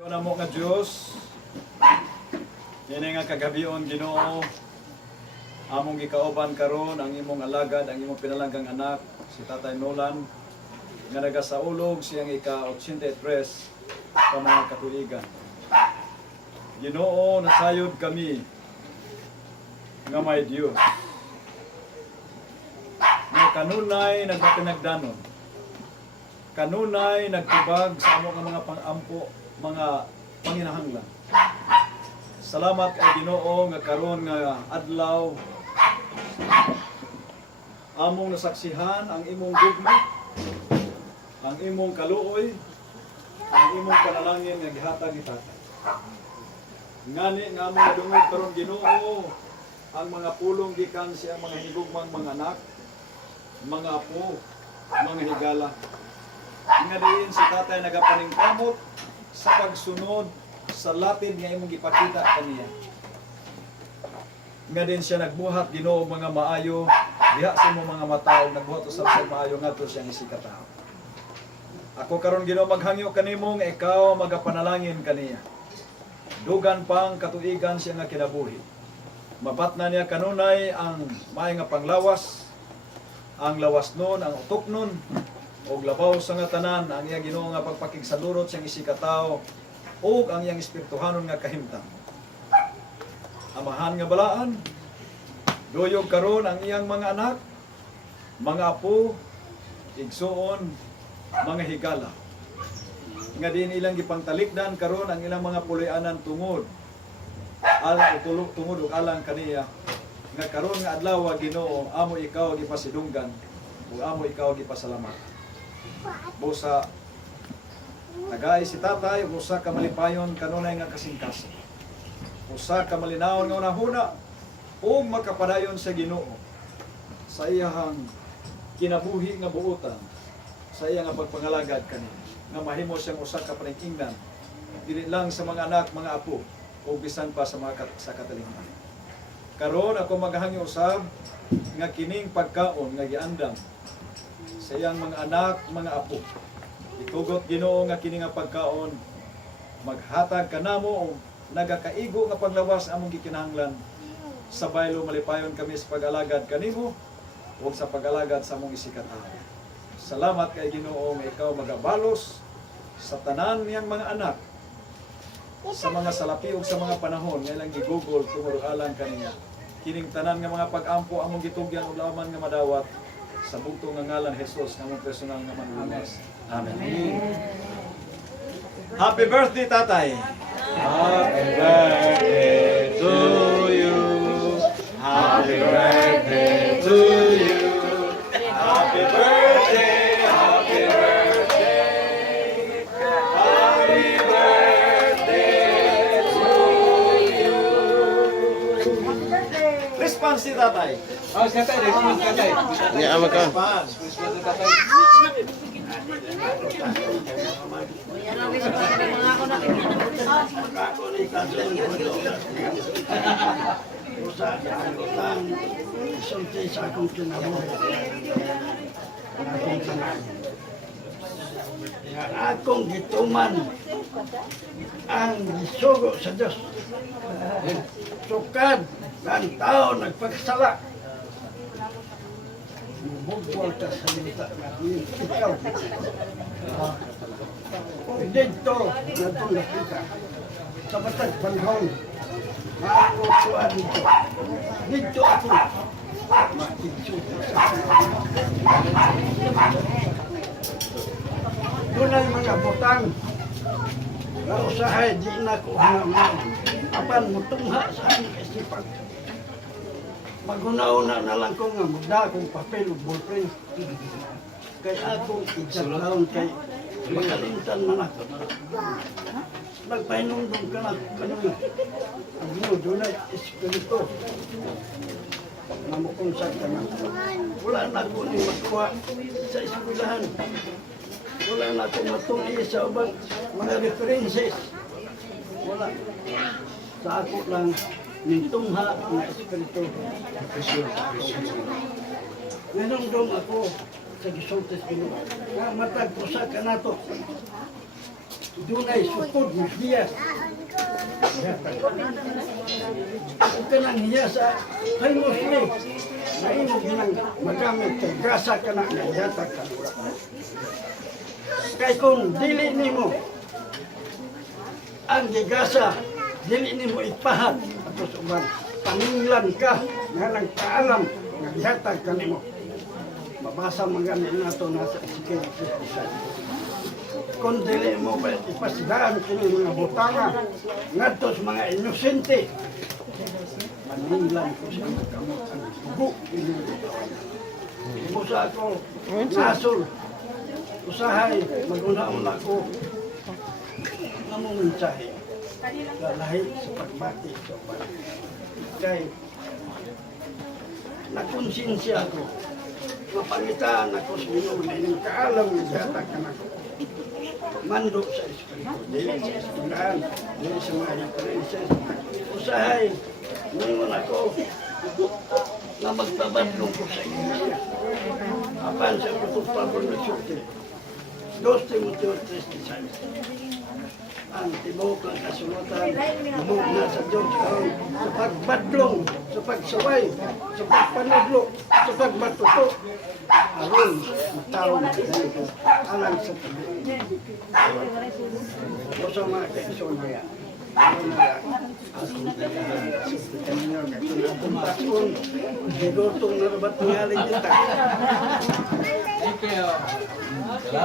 Una mo nga Diyos, yan nga kagabion Ginoo, among gikauban karon ang imong alagad, ang imong pinalanggang anak, si Tatay Nolan, nga nagasaulog siyang ika-83 sa mga katuigan. Ginoo, nasayod kami nga may Dios. Nga kanunay nagmatinagdanon. Kanunay nagtubag sa among mga pangampo, mga panginahanglan. Salamat kay Ginoo nga karon nga adlaw among nasaksihan ang imong gugma, ang imong kaluoy, ang imong panalangin nga gihatag ni Tatay. Ngani nga among nadungog karon Ginoo ang mga pulong gikan sa mga higugmang mga anak, mga apo, mga higala. Nga diin si Tatay nagapaningkamot sa pagsunod sa latid nga imong gipakita kaniya. Nga din siya nagbuhat Ginoo mga maayo, diha sa imong mga mata ug nagbuhat usab sa maayo ngadto siyang isikataho. Ako karon Ginoo maghangyo kanimo nga ikaw magapanalangin kaniya. Dugan pang katuigan siya nga kinabuhi. Mabat na niya kanunay ang may nga panglawas, ang lawas nun, ang utok nun, og labaw sa nga tanan, ang iya Ginoo nga pagpakigsalurot siyang isikataw, ug ang iyang espirituhanon nga kahimtang. Amahan nga balaan, duyog karon ang iyang mga anak, mga apo, igsuon, mga higala. Nga din ilang gipangtalikdan karon ang ilang mga puloy-anan tungod alang tungod ug alang kaniya nga karon nga adlaw Ginoo amo ikaw gipasidunggan ug amo ikaw gipasalamat. Busa nagay si Tatay ug usa ka malipayon kanunay nga kasingkas. Usa ka malinawon nga unahuna ug makapadayon sa Ginoo sa iyang kinabuhi nga buotan, sa iyang pagpangalagad kaniya nga mahimo siyang usa ka paningingnan dili lang sa mga anak, mga apo o bisan pa sa mga sa katalingman. Karon ako maghangyo usab nga kining pagkaon nga giandam sa iyang mga anak, mga apo. Itugot Ginoo nga kini nga pagkaon maghatag kanamo og nagakaigo nga paglawas among gikinahanglan. Sabay lumalipayon kami sa pag-alagad kanimo ug sa pag-alagad sa among isikataho. Salamat kay Ginoo nga ikaw magabalos sa tanan niyang mga anak, sa mga salapi ug sa mga panahon nga ilang gigugol tungod alang kaniya. Kining tanan nga mga pag-ampo among gitugyan ug laman nga madawat sa bugtong nga ngalan Hesus nga among personal nga manlunas. Amen. Happy birthday Tatay. Happy birthday to you. Happy birthday to you. Happy birthday. Happy birthday. Happy birthday to you. Response si Tatay. Oh, Tatay, response Tatay. Ni ama ka. Response. Response ni Tatay. Sulti sa akong kinabuhi. Akong kinabuhi. Akong gituman ang gisugo sa Diyos. Sukad ang tao nagpagsala. Bugwal ka sa lita na ikaw. Kung dito natulog kita sa batag panahon, makukuha dito. Dito ako makikisugo sa dunay mga butang na usahay di na ko hanggang apan mutungha sa aking isipan. Maguna-una na lang ko nga magda akong papel o ballpen. Kay akong ijaklaon kay makalimtan man ako. Nagpahinundong ka na kanina. Ang mo, dunay espiritu. Namukong sa kanan. Wala na ko ni makuha sa eskwelahan. Wala na ko matuli sa ubang mga references. Wala. Sa ako lang nitungha ng espiritu. Ninungdong ako sa gisultis ko. Matag pusa ka na to. dunay supod ng hiyas. Ito ka ng hiyas sa kay Muslim. Naimog nang magamit kay gasa ka na nagyatag ka. Kay kung dili nimo ang gigasa, dili nimo ipahat ato sa uban. Paninglan ka nga nagkaalam nga gihatag ka nimo. Mabasa man ganin nato nasa Ezekiel 57. Kung dili mo ba ipasidaan kini mga butanga ngadto sa mga inosente, paninglan ko sa kamot ang dugo ini. Ibusa ako nasol usahay maguna-una ko namong mensahe lalahi sa pagbati sa uban. Kay nakonsensya ako mapangitaan ako sa Ginoo na ining kaalam nga gihatag ka nako. Mando sa Espiritu, dili sa eskwelahan, dili sa mga references. Usahay, ningon ako na magbabatlong ko sa Iglesia. Apan sa kutupagod na syute, 2 Timoteo 3:16. Ang tibok ng kasulatan, tibok na sa Diyos karon sa pagbadlong, sa pagsaway, sa pagpanudlo, sa pagbatuto. Aron, matawag dito, alang sa tabi. O sa mga kaisona yan. Aron na atong dalahan. Sa kanyo, atong taon, higotong narabat ng aling kita. Thank you.